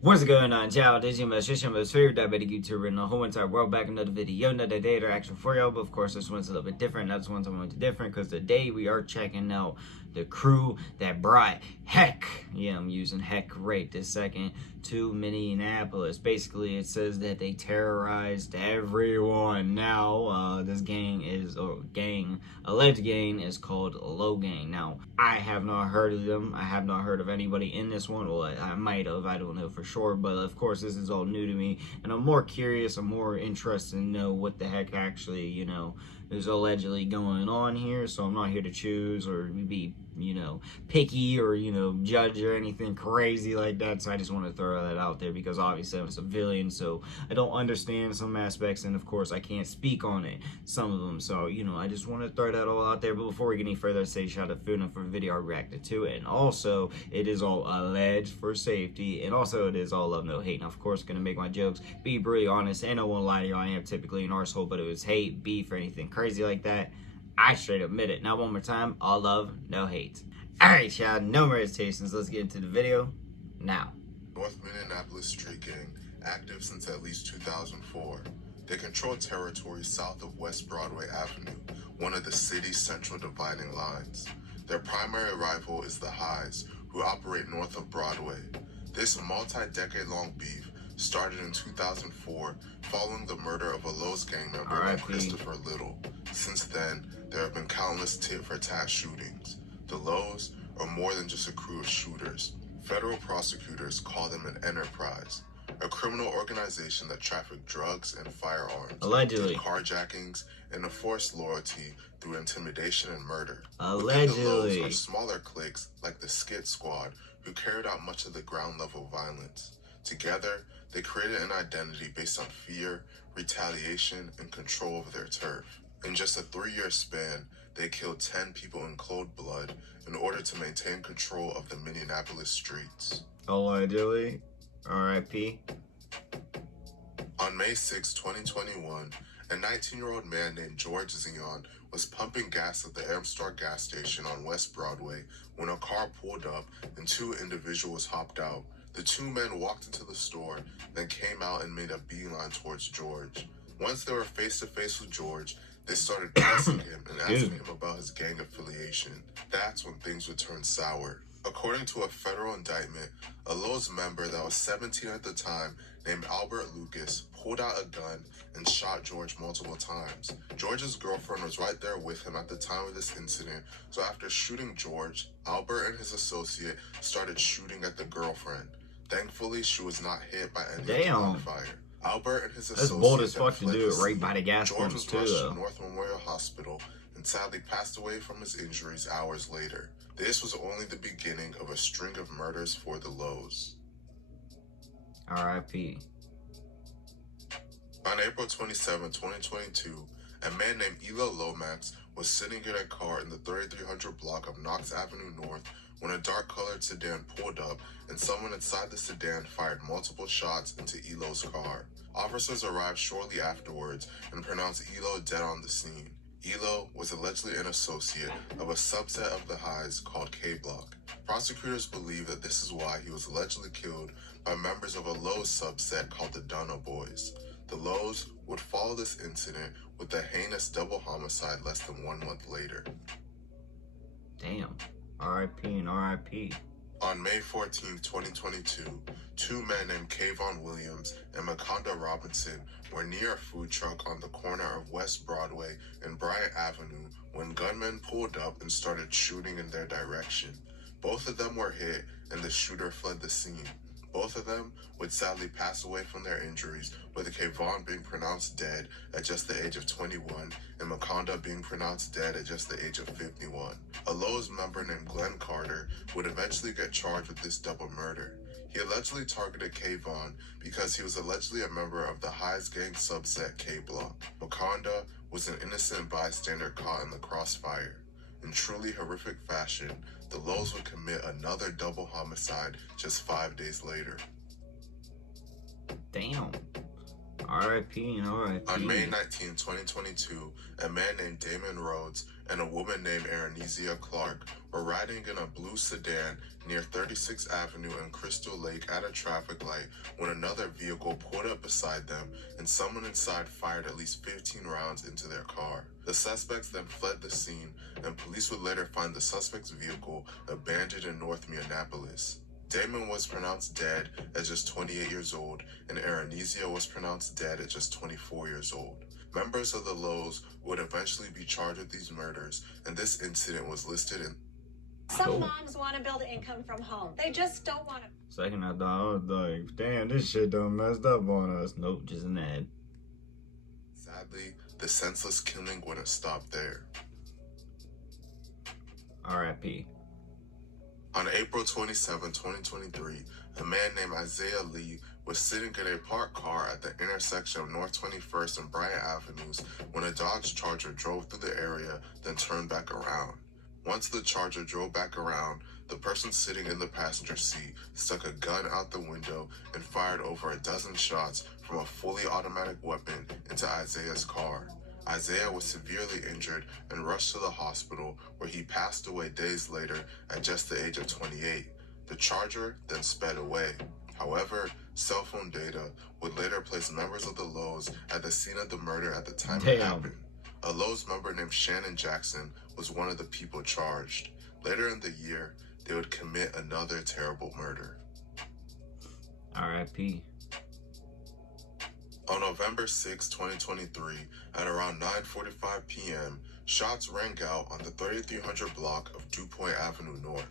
What's going on, y'all? This is your most favorite diabetic YouTuber in the whole entire world. Back another video, another day to action for y'all. But of course, this one's a little bit different. This one's a little bit different because today we are checking out the crew that brought heck. Yeah, I'm using heck right this second to Minneapolis. Basically, it says that they terrorized everyone. Now, this alleged gang is called Low Gang. Now, I have not heard of them. I have not heard of anybody in this one. Well, I might have. I don't know for sure. But of course, this is all new to me, and I'm more curious. I'm more interested to know what the heck actually, is allegedly going on here. So I'm not here to choose or be, picky or, judge or anything crazy like that. So I just want to throw that out there because obviously I'm a civilian, so I don't understand some aspects, and of course I can't speak on it, some of them. So, I just want to throw that all out there. But before we get any further, say shout out food and for the video I reacted to it. And also, it is all alleged for safety, and also it is all love, no hate. Now, of course, gonna make my jokes, be brutally honest, and I won't lie to you, I am typically an arsehole, but it was hate, beef, or anything crazy like that, I straight admit it. Now, one more time, all love, no hate. Alright, y'all, no more hesitations. Let's get into the video now. North Minneapolis street gang, active since at least 2004. They control territory south of West Broadway Avenue, one of the city's central dividing lines. Their primary rival is the Highs, who operate north of Broadway. This multi-decade-long beef started in 2004 following the murder of a Lowe's gang member named Christopher Little. Since then, there have been countless tit-for-tat shootings. The Lowe's are more than just a crew of shooters. Federal prosecutors call them an enterprise, a criminal organization that trafficked drugs and firearms, allegedly, did carjackings, and enforced loyalty through intimidation and murder. Allegedly. Within the Lowe's are smaller cliques like the Skid Squad, who carried out much of the ground-level violence. Together, they created an identity based on fear, retaliation, and control of their turf. In just a 3-year span, they killed 10 people in cold blood in order to maintain control of the Minneapolis streets. Allegedly. R.I.P. On May 6, 2021, a 19-year-old man named George Zion was pumping gas at the Amstar gas station on West Broadway when a car pulled up and 2 individuals hopped out. The 2 men walked into the store, then came out and made a beeline towards George. Once they were face-to-face with George, they started pressing him and asking him about his gang affiliation. That's when things would turn sour. According to a federal indictment, a Lowe's member that was 17 at the time, named Albert Lucas, pulled out a gun and shot George multiple times. George's girlfriend was right there with him at the time of this incident, so after shooting George, Albert and his associate started shooting at the girlfriend. Thankfully, she was not hit by any of the gunfire. Albert and his associate, that's bold as fuck to do it right by the gas George pumps was rushed too, to North Memorial Hospital and sadly passed away from his injuries hours later. This was only the beginning of a string of murders for the Lowe's. R.I.P. On April 27, 2022, a man named Elo Lomax was sitting in a car in the 3300 block of Knox Avenue North when a dark-colored sedan pulled up and someone inside the sedan fired multiple shots into Elo's car. Officers arrived shortly afterwards and pronounced Elo dead on the scene. Elo was allegedly an associate of a subset of the Highs called K-Block. Prosecutors believe that this is why he was allegedly killed by members of a Lowe's subset called the Dunno Boys. The Lowe's would follow this incident with a heinous double homicide less than 1 month later. Damn. R.I.P. and R.I.P. On May 14, 2022, 2 men named Kayvon Williams and Makonda Robinson were near a food truck on the corner of West Broadway and Bryant Avenue when gunmen pulled up and started shooting in their direction. Both of them were hit and the shooter fled the scene. Both of them would sadly pass away from their injuries, with Kayvon being pronounced dead at just the age of 21 and Makonda being pronounced dead at just the age of 51. A Lowe's member named Glenn Carter would eventually get charged with this double murder. He allegedly targeted Kayvon because he was allegedly a member of the Highs gang subset K-Block. Makonda was an innocent bystander caught in the crossfire. In truly horrific fashion, the Lowe's would commit another double homicide just 5 days later. Damn. R.I.P. and R.I.P. On May 19, 2022, a man named Damon Rhodes and a woman named Aranizia Clark were riding in a blue sedan near 36th Avenue and Crystal Lake at a traffic light when another vehicle pulled up beside them and someone inside fired at least 15 rounds into their car. The suspects then fled the scene, and police would later find the suspect's vehicle abandoned in North Minneapolis. Damon was pronounced dead at just 28 years old, and Aranizia was pronounced dead at just 24 years old. Members of the Lows would eventually be charged with these murders, and this incident was listed in... Some moms want to build income from home. They just don't want to. Second I thought, I was like, damn, this shit done messed up on us. Nope, just an ad. Sadly, the senseless killing wouldn't stop there. R.I.P. On April 27, 2023, a man named Isaiah Lee was sitting in a parked car at the intersection of North 21st and Bryant Avenues when a Dodge Charger drove through the area, then turned back around. Once the Charger drove back around, the person sitting in the passenger seat stuck a gun out the window and fired over a dozen shots from a fully automatic weapon into Isaiah's car. Isaiah was severely injured and rushed to the hospital, where he passed away days later at just the age of 28. The Charger then sped away. However, cell phone data would later place members of the Lows at the scene of the murder at the time it happened. A Lowe's member named Shannon Jackson was one of the people charged. Later in the year, they would commit another terrible murder. R.I.P. On November 6, 2023, at around 9:45 p.m., shots rang out on the 3300 block of DuPont Avenue North.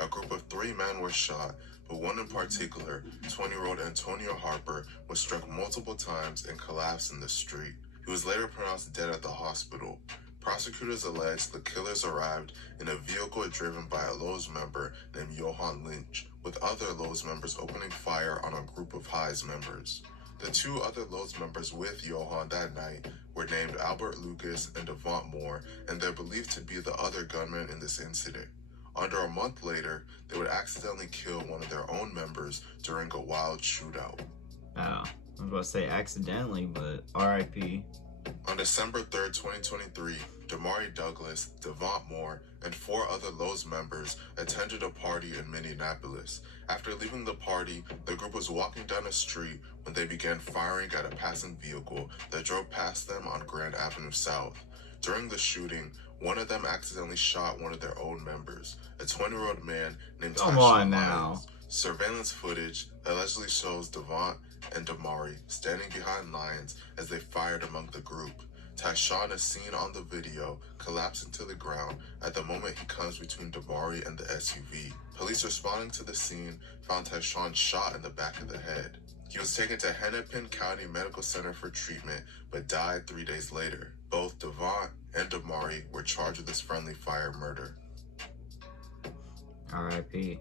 A group of 3 men were shot, but one in particular, 20-year-old Antonio Harper, was struck multiple times and collapsed in the street. He was later pronounced dead at the hospital. Prosecutors allege the killers arrived in a vehicle driven by a Lowe's member named Johan Lynch, with other Lowe's members opening fire on a group of Highs members. The 2 other Lowe's members with Johan that night were named Albert Lucas and Devont Moore, and they're believed to be the other gunmen in this incident. Under a month later, they would accidentally kill one of their own members during a wild shootout. Oh, I was about to say accidentally, but R.I.P. On December 3rd, 2023, Damari Douglas, Devont Moore, and 4 other Lowe's members attended a party in Minneapolis. After leaving the party, the group was walking down a street when they began firing at a passing vehicle that drove past them on Grand Avenue South. During the shooting, one of them accidentally shot one of their own members, a 20-year-old man named Come on now. Surveillance footage allegedly shows Devont and Damari standing behind lines as they fired among the group. Tyshawn is seen on the video collapsing to the ground at the moment he comes between Damari and the SUV. Police responding to the scene found Tyshawn shot in the back of the head. He was taken to Hennepin County Medical Center for treatment, but died 3 days later. Both Devont and Damari were charged with this friendly fire murder. R.I.P.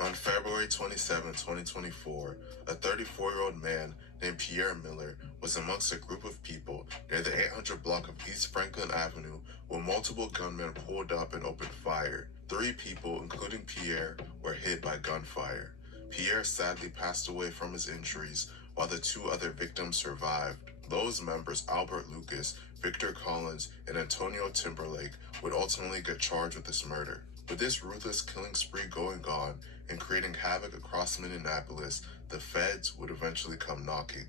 On February 27, 2024, a 34-year-old man named Pierre Miller was amongst a group of people near the 800 block of East Franklin Avenue when multiple gunmen pulled up and opened fire. 3 people, including Pierre, were hit by gunfire. Pierre sadly passed away from his injuries, while the 2 other victims survived. Those members, Albert Lucas, Victor Collins, and Antonio Timberlake, would ultimately get charged with this murder. With this ruthless killing spree going on and creating havoc across Minneapolis, the feds would eventually come knocking.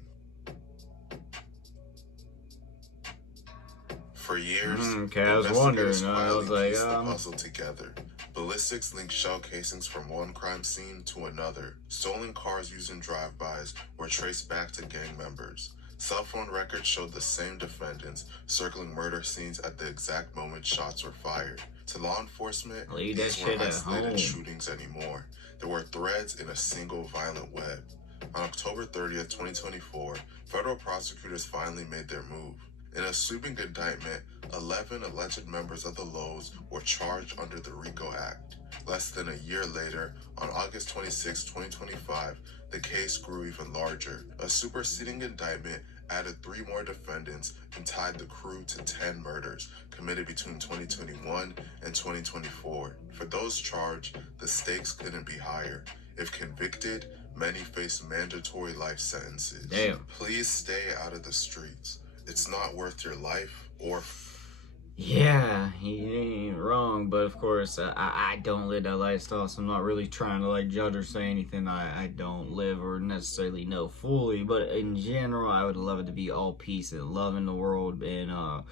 For years, I was wondering. investigators I was quietly like, pieced the puzzle together. Ballistics linked shell casings from one crime scene to another. Stolen cars used in drive-bys were traced back to gang members. Cell phone records showed the same defendants circling murder scenes at the exact moment shots were fired. To law enforcement, Leave that these weren't shit at home. isolated shootings anymore. There were threads in a single violent web. On October 30th, 2024, federal prosecutors finally made their move. In a sweeping indictment, 11 alleged members of the Lows were charged under the RICO Act. Less than a year later, on August 26, 2025, the case grew even larger. A superseding indictment added 3 more defendants and tied the crew to 10 murders committed between 2021 and 2024. For those charged, the stakes couldn't be higher. If convicted, Many face mandatory life sentences. Damn. Please stay out of the streets. It's not worth your life or... Yeah, he ain't wrong, but of course, I don't live that lifestyle, so I'm not really trying to, like, judge or say anything I don't live or necessarily know fully, but in general, I would love it to be all peace and love in the world, and,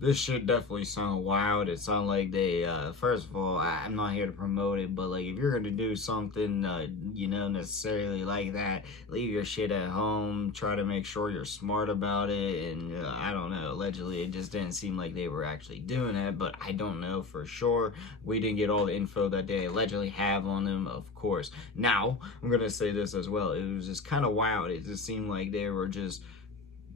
this shit definitely sound wild. It sound like they, first of all, I'm not here to promote it, but, like, if you're gonna do something, you know, necessarily like that, leave your shit at home, try to make sure you're smart about it, and, I don't know, allegedly, it just didn't seem like they were actually doing it, but I don't know for sure. We didn't get all the info that they allegedly have on them, of course. Now, I'm gonna say this as well, it was just kind of wild. It just seemed like they were just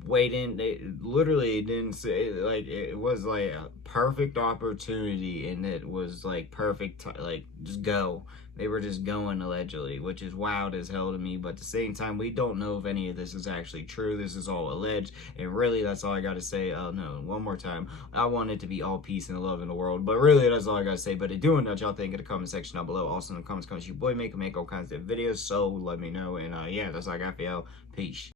waiting. They literally didn't say, like, it was like a perfect opportunity, and it was like perfect, like, just go. They were just going, allegedly, which is wild as hell to me, but at the same time, we don't know if any of this is actually true. This is all alleged, and really, that's all I gotta say. Oh no, one more time, I want it to be all peace and love in the world, but really, that's all I gotta say. But doing that, y'all think in the comment section down below. Also in the comments, your boy make all kinds of videos, so let me know, and yeah, that's all I got for y'all. Peace.